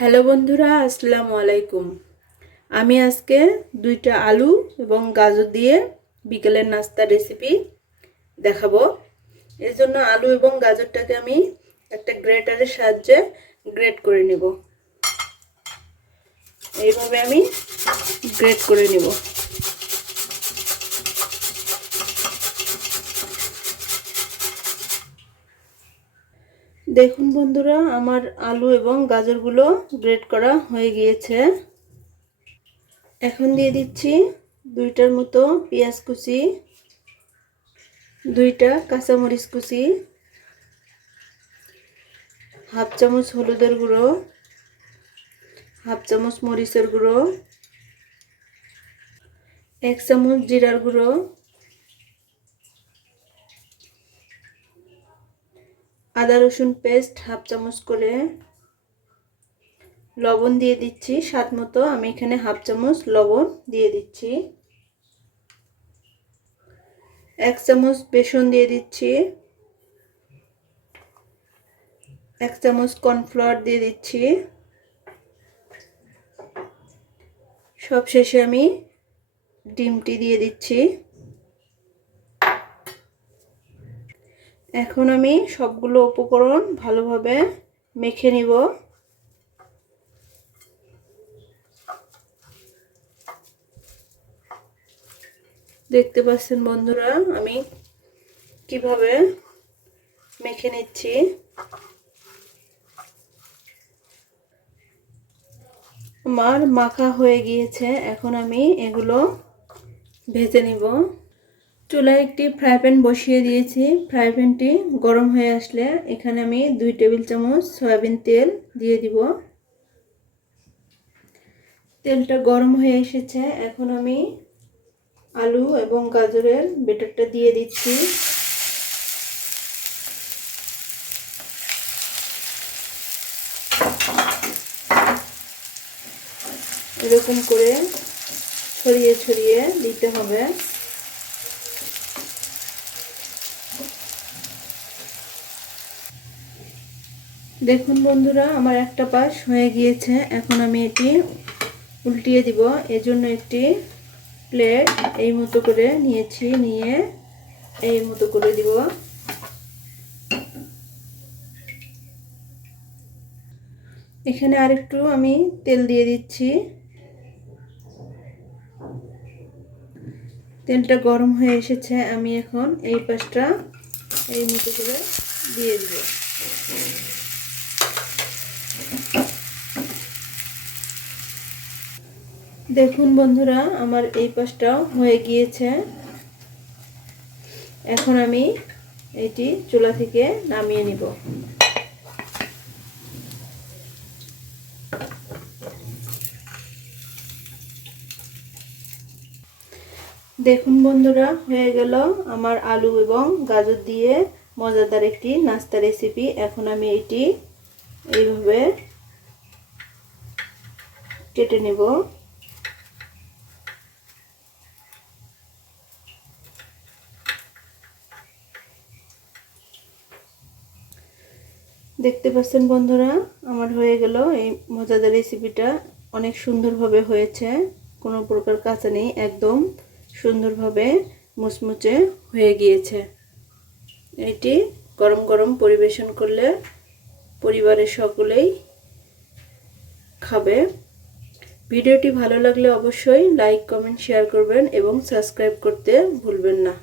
Hello বন্ধুরা, আসসালামু আলাইকুম। আমি আজকে দুইটা আলু এবং গাজর দিয়ে বিকেলের নাস্তার রেসিপি দেখাবো। এর জন্য আলু এবং গাজরটাকে আমি একটা গ্রেটারের সাহায্যে গ্রেট করে নেব। এইভাবে আমি গ্রেট করে নেব। দেখুন বন্ধুরা, আমার আলু এবং গাজরগুলো গ্রেট করা হয়ে গিয়েছে। এখন দিয়ে দিচ্ছি দুইটার মতো পেঁয়াজ কুচি, দুইটা কাঁচামরিচ কুচি, হাফ চামচ হলুদের গুঁড়ো, হাফ চামচ মরিচের গুঁড়ো, 1 চামচ জিরার গুঁড়ো, আদা রসুন পেস্ট হাফ চামচ করে, লবণ দিয়ে দিচ্ছি স্বাদ মতো। আমি এখানে হাফ চামচ লবণ দিয়ে দিচ্ছি। 1 চামচ বেসন দিয়ে দিচ্ছি। 1 চামচ কর্নফ্লাওয়ার দিয়ে দিচ্ছি। সবশেষে আমি ডিমটি দিয়ে দিচ্ছি। এখন আমি সবগুলো উপকরণ ভালোভাবে মেখে নিব। দেখতে পাচ্ছেন বন্ধুরা, আমি কিভাবে মেখে নিচ্ছি। আমার মাখা হয়ে গিয়েছে। এখন আমি এগুলো ভেজে নিব। চুলায় একটি ফ্রাই প্যান বসিয়ে দিয়েছি। ফ্রাই প্যানটি গরম হয়ে আসলে এখানে আমি 2 টেবিল চামচ সয়াবিন তেল দিয়ে দিব। তেলটা গরম হয়ে এসেছে। এখন আমি আলু এবং গাজরের ব্যাটারটা দিয়ে দিচ্ছি। এরকম করে ছড়িয়ে ছড়িয়ে দিতে হবে। দেখুন বন্ধুরা, আমার একটা পাশ হয়ে গিয়েছে। এখন আমি এটি উল্টিয়ে দিব। এজন্য একটি প্লেট এই মতো করে নিয়েছি, নিয়ে এই মতো করে দিব। এখানে আরেকটু আমি তেল দিয়ে দিচ্ছি। তেলটা গরম হয়ে এসেছে। আমি এখন এই পাশটা এই মতো করে দিয়ে দিব। দেখুন বন্ধুরা, আমার এই পাশটাও হয়ে গিয়েছে। এখন আমি এটি চুলা থেকে নামিয়ে নিব। দেখুন বন্ধুরা, হয়ে গেল আমার আলু এবং গাজর দিয়ে মজাদার একটি নাস্তা রেসিপি। এখন আমি এটি এইভাবে কেটে নেব। দেখতে পাচ্ছেন বন্ধুরা, আমার হয়ে গেল এই মজাদার রেসিপিটা। অনেক সুন্দরভাবে হয়েছে, কোনো প্রকার কাঁচা নেই, একদম সুন্দরভাবে মুচমুচে হয়ে গিয়েছে। এটি গরম গরম পরিবেশন করলে পরিবারের সকলেই খাবে। ভিডিওটি ভালো লাগলে অবশ্যই লাইক, কমেন্ট, শেয়ার করবেন এবং সাবস্ক্রাইব করতে ভুলবেন না।